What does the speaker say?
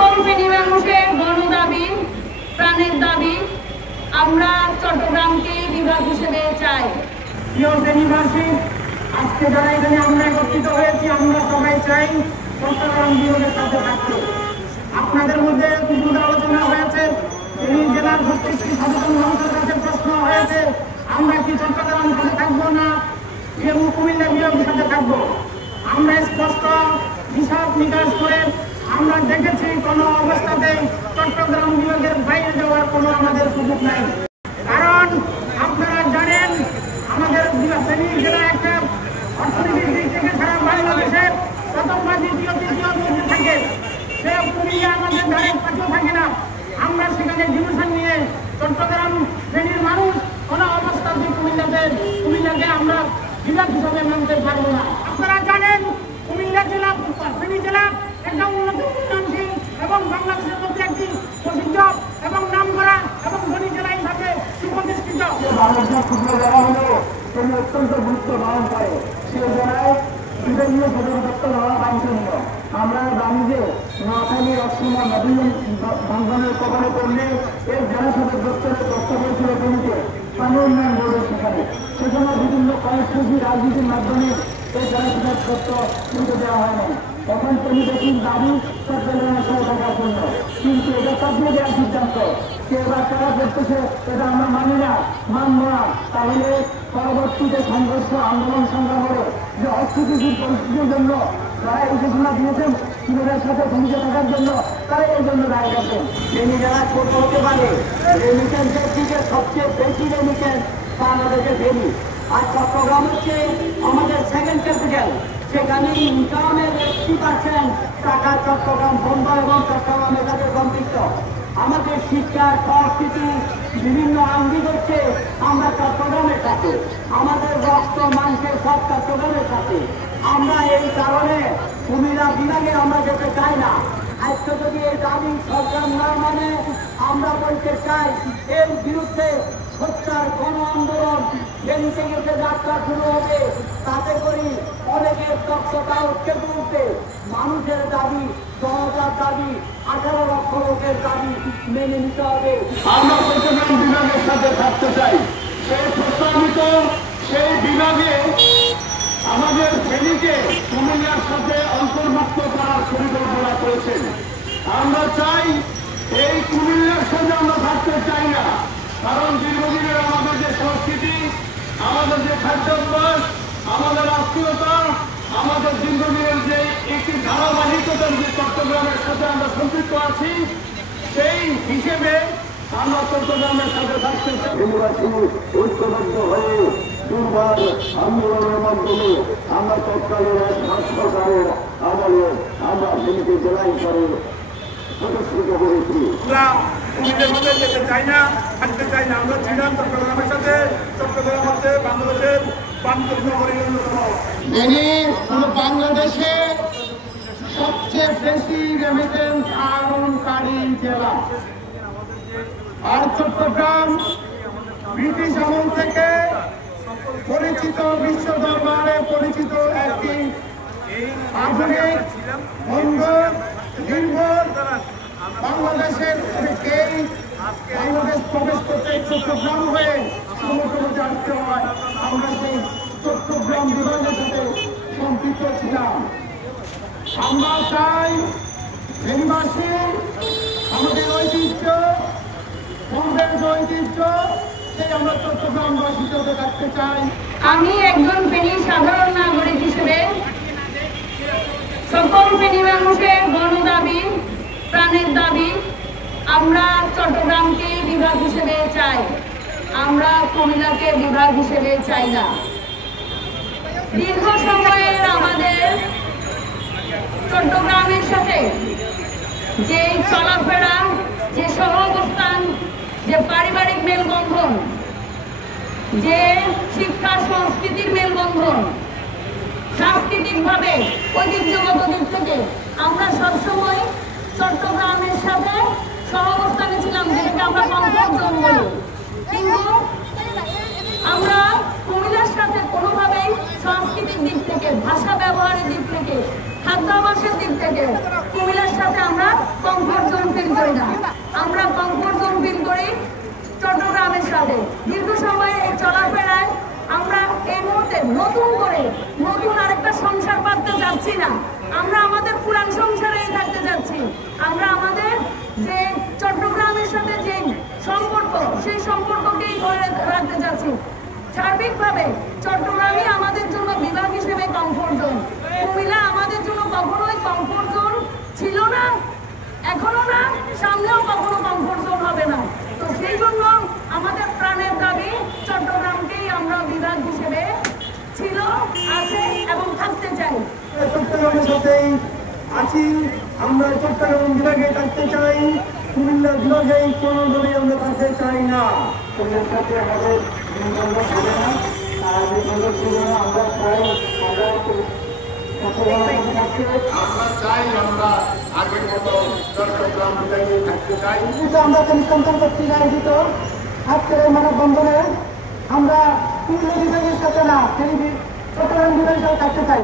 সকল ফেনী মানুষের গণদাবি, প্রাণের দাবি, আমরা চট্টগ্রামকে বিভাগ হিসেবে চাই। প্রিয় ফেনীবাসী, আজকে যারা এখানে আমরা একত্রিত হয়েছি, আমরা সবাই চাই চট্টগ্রাম বিভাগের সাথে থাকতে। আপনাদের মধ্যে বিভিন্ন আলোচনা হয়েছে, ফেনী জেলার প্রত্যেকটি সচেতন মানুষের কাছে প্রশ্ন হয়েছে, আমরা কি চট্টগ্রাম সাথে থাকবো না কুমিল্লা বিভাগের সাথে থাকবো। আমরা স্পষ্ট হিসাব নিকাশ করে আমরা দেখেছি কোনো অবস্থাতেই চট্টগ্রাম বিভাগের বাইরে যাওয়ার কোনো আমাদের সুযোগ নাই। কারণ আপনারা জানেন আমাদের ফেনী জেলা একটা অর্থনৈতিক দিক থেকে সারা বাংলাদেশের প্রথম বা দ্বিতীয় মধ্যে থাকে। সে কুমিল্লা আমাদের ধারে কাছেও থাকে না। আমরা সেখানে ডিভিশন নিয়ে চট্টগ্রাম ফেনীর মানুষ কোনো অবস্থাতে কুমিল্লাকে আমরা বিভাগ হিসাবে মানতে পারবো না। আপনারা জানেন কুমিল্লা জেলা, ফেনী জেলা একটা উন্নত উন্নয়নশীল এবং বাংলাদেশের মধ্যে একটি প্রসিদ্ধ এবং নামকরা এবং ধনী জেলা হিসাবে সুপ্রতিষ্ঠিত। বাংলাদেশের ক্ষুদ্র জেলা হলে তিনি অত্যন্ত গুরুত্ব বহন করে। সেই জেলায় বিভিন্ন সদর দপ্তর হওয়া বাঞ্ছনীয়। আমরা জানি যে নোয়াখালী অসীমা নদী ভাঙ্গনের কবলে পড়লে এর জেলা সদর দপ্তরের বক্তব্য ছিল ফেনীতে স্থানীয় উন্নয়ন বোর্ডের সেখানে। সেজন্য বিভিন্ন কর্মসূচি রাজনীতির মাধ্যমে এই জেলা সদর দপ্তর তুলে দেওয়া হয় না। এখন ফেনীবাসীর দাবি চট্টগ্রামের সাথে থাকার জন্য, কিন্তু এটা চাপিয়ে দেওয়ার সিদ্ধান্ত কে বা কারা করতেছে এটা আমরা মানি না, মানব না। তাহলে পরবর্তীতে সংঘর্ষ আন্দোলন সংগ্রাম করে যে অস্থিতিশীল পরিস্থিতির জন্য যারা এই ঘোষণা দিয়েছেন কিভাবের সাথে ভূমিকা থাকার জন্য তারা এই জন্য দায়ী করছেন। ফেনী যারা ছোট হতে পারে রেমিটেন্সের দিকে সবচেয়ে বেশি রেমিটেন্স বাংলাদেশে ফেনী। আর চট্টগ্রাম হচ্ছে আমাদের সেকেন্ড ক্যাপিটাল। সেখানে ইনকামের 80% টাকা চট্টগ্রাম বন্ধ এবং চট্টগ্রামে তাদের সম্পৃক্ত। আমাদের শিক্ষার সংস্কৃতি বিভিন্ন আঙ্গিক হচ্ছে আমরা চট্টগ্রামের সাথে, আমাদের রক্ত মাংসের সব চট্টগ্রামের সাথে। আমরা এই কারণে কুমিল্লা বিভাগে আমরা যেতে চাই না। আজকে যদি এই দাবি সরকার না মানে আমরা বলতে চাই এর বিরুদ্ধে সোচ্চার গণ আন্দোলন ফেনীতে গেছে যাত্রা শুরু হবে। তাতে করি অনেকের দক্ষতা উঠতে তুলতে মানুষের দাবি, জনতার দাবি, 18 লক্ষ লোকের দাবি মেনে নিতে হবে। আমরা চট্টগ্রাম বিভাগের সাথে থাকতে চাই। সেই প্রস্তাবিত সেই বিভাগে আমাদের ফেনীকে কুমিল্লার সাথে অন্তর্ভুক্ত করার পরিকল্পনা করেছেন। আমরা চাই এই কুমিল্লার সাথে আমরা থাকতে চাই না। কারণ দীর্ঘদিনের আমাদের যে সংস্কৃতি, আমাদের যে খাদ্যাভ্যাস, আমাদের আত্মীয়তা, আমাদের দীর্ঘদিনের যে একটি ধারাবাহিকতার যে চট্টগ্রামের সাথে আমরা সম্পৃক্ত আছি, সেই হিসেবে আমরা চট্টগ্রামের সাথে থাকতে চাই। ঐক্যবদ্ধ হয়ে দুর্বার আন্দোলনের মাধ্যমে আমরা তৎকালীন এক সরকারের আমলে আমরা ফেনীকে জেলা হিসাবে প্রতিষ্ঠিত করেছি। কুমিল্লার মধ্যে যেতে চাই না, থাকতে চাই না। আমরা ছিলাম চট্টগ্রামের সাথে। চট্টগ্রাম হচ্ছে বাংলাদেশের বাংলাদেশে সবচেয়ে বেশি রেমিটেন্স আহরণকারী জেলা। আর চট্টগ্রাম ব্রিটিশ আমল থেকে পরিচিত, বিশ্ব দরবারে পরিচিত একটি আধুনিক বন্দর নির্ভর বাংলাদেশের বাংলাদেশ প্রবেশ করতে চট্টগ্রাম হয়ে সমগ্র জানতে হয়। আমরা সেই চট্টগ্রাম বিভাগের সাথে সম্পৃক্ত ছিলাম। আমরা চাই ফেনীবাসী আমাদের ঐতিহ্য, বঙ্গের ঐতিহ্য, সেই আমরা চট্টগ্রামবাসী হিসেবে থাকতে চাই। আমি একজন ফেনী সাধারণ নাগরিক হিসেবে সকল ফেনী মানুষের গণদাবি, প্রাণের দাবি, আমরা চট্টগ্রামকে বিভাগ হিসেবে চাই। আমরা কুমিল্লাকে বিভাগ হিসেবে চাই না। দীর্ঘ সময়ের আমাদের চট্টগ্রামের সাথে যে চলাফেরা, যে সহাবস্থান, যে পারিবারিক মেলবন্ধন, যে শিক্ষা সংস্কৃতির মেলবন্ধন, সাংস্কৃতিকভাবে ঐতিহ্যগত দিক থেকে আমরা সবসময় চট্টগ্রামের সাথে সহাবস্থানে ছিলাম, যেটাকে আমরা কমফোর্ট জোন বলি। কিন্তু আমরা কুমিল্লার সাথে কোনোভাবেই সাংস্কৃতিক দিক থেকে, ভাষা ব্যবহারের দিক থেকে, খাদ্যাভ্যাসের দিক থেকে কুমিল্লার সাথে আমরা কমফোর্ট করি না। আমরা কমফোর্ট জোন ফিল করি চট্টগ্রামের সাথে। দীর্ঘ সময় এই চলাফেরায় আমরা এই মুহূর্তে নতুন আরেকটা সংসার পাততে যাচ্ছি না। আমরা আমাদের পুরান সংসারেই থাকতে যাচ্ছি। আমরা আমাদের যে চট্টগ্রামের সাথে যে সম্পর্ক, সেই সম্পর্ককেই ধরে রাখতে যাচ্ছি। সার্বিকভাবে চট্টগ্রামই আমাদের জন্য বিভাগ হিসেবে কমফোর্ট জোন। কুমিল্লা আমাদের জন্য কখনোই কমফোর্ট জোন ছিল না, এখনো না, সামনেও কখনো কমফোর্ট জোন হবে না। তো সেই জন্য আমাদের প্রাণের দাবি চট্টগ্রামকেই আমরা বিভাগ হিসেবে ছিল, আছে এবং থাকতে চাই। চট্টগ্রামের সাথেই আছি, আমরা চট্টগ্রাম বিভাগে থাকতে চাই, কুমিল্লা বিভাগে কোনোভাবেই আমরা থাকতে চাই না। কুমিল্লার সাথে আমাদের হবে না, আর আমরা চাই আমরা আগের মতো চট্টগ্রাম বিভাগে থাকতে চাই। আমরা সন্তান কর্তৃক আয়োজিত আজকের এই মানববন্ধনে আমরা কুমিল্লা বিভাগের সাথে না, চট্টগ্রাম বিভাগের সাথে থাকতে চাই।